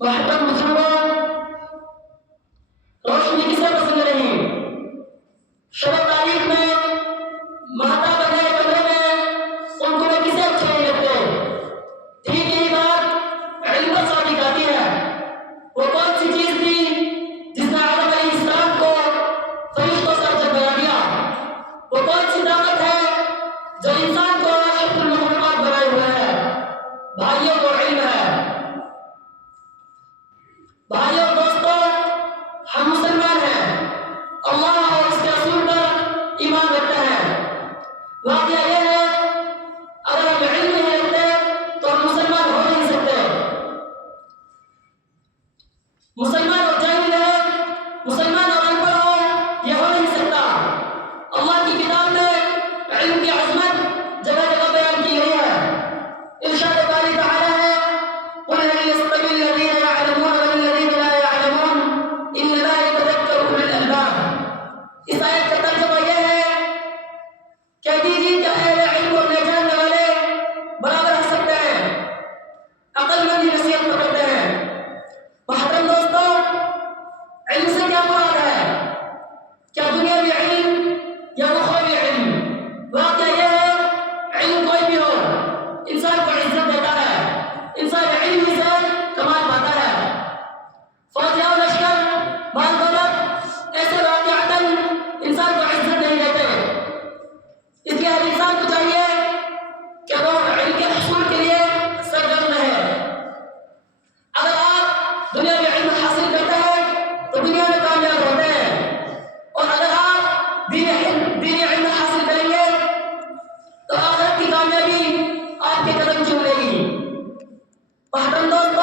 मोहब्बत मुसलमान रोशनी किसे पसंद नहीं। शब तारीख में माता बने कमरे में उनको में किसे अच्छे नहीं लगते। ठीक यही बात इल्म पर साबित आती है। वो कौन सी चीज थी जिसने आदम अलैहिस्सलाम को फरिश्तों से अफजल बना दिया। वो कौन सी ताकत है जो इंसान को अशरफुल मखलूकात बनाए हुए है। भाइयों को इल्म है। भाइयों दोस्तों, हम मुसलमान हैं, अल्लाह और उसके रसूल पर ईमान रखते हैं। वाक़या यह है, अगर हम इल्म नहीं रखते तो हम मुसलमान हो नहीं सकते। मुसलमान और जाहिल है, मुसलमान और अनपढ़ हो, यह हो नहीं सकता। अल्लाह की किताब में इल्म की अज़मत जगह जगह बयान की गई है। इरशाद बारी तआला है, कुल हल यस्तवी अल्लज़ीना यअलमून वल्लज़ीना ला यअलमून इन्नमा यतज़क्करु उलुल अलबाब। इस आयत का तर्जुमा यह है, कह दीजिए कि अहले इल्म और जानने वाले बराबर हो सकते हैं, अक्लमंद ही नसीहत पकड़ते हैं। मोहतरम दोस्तों, इल्म से क्या मुराद है? क्या दुनियावी इल्म या उखरवी इल्म? वाक़या यह है, इल्म कोई भी हो, इंसान को इज्जत देता है। इंसान इल्म से कमाल पाता है। फौज और लश्कर, माल दौलत ऐसे वाक़यातन इंसान को इज्जत नहीं देते। इसलिए हर इंसान को चाहिए कि वो इल्म के हसूल के लिए सरगर्म रहे। अगर आप दुनिया में इल्म हासिल करते हैं तो दुनिया में कामयाब होते हैं, और अगर आप दीनी इल्म हासिल करेंगे तो आखिरत की कामयाबी आपके कदम चूम लेगी। मोहतरम दोस्तों,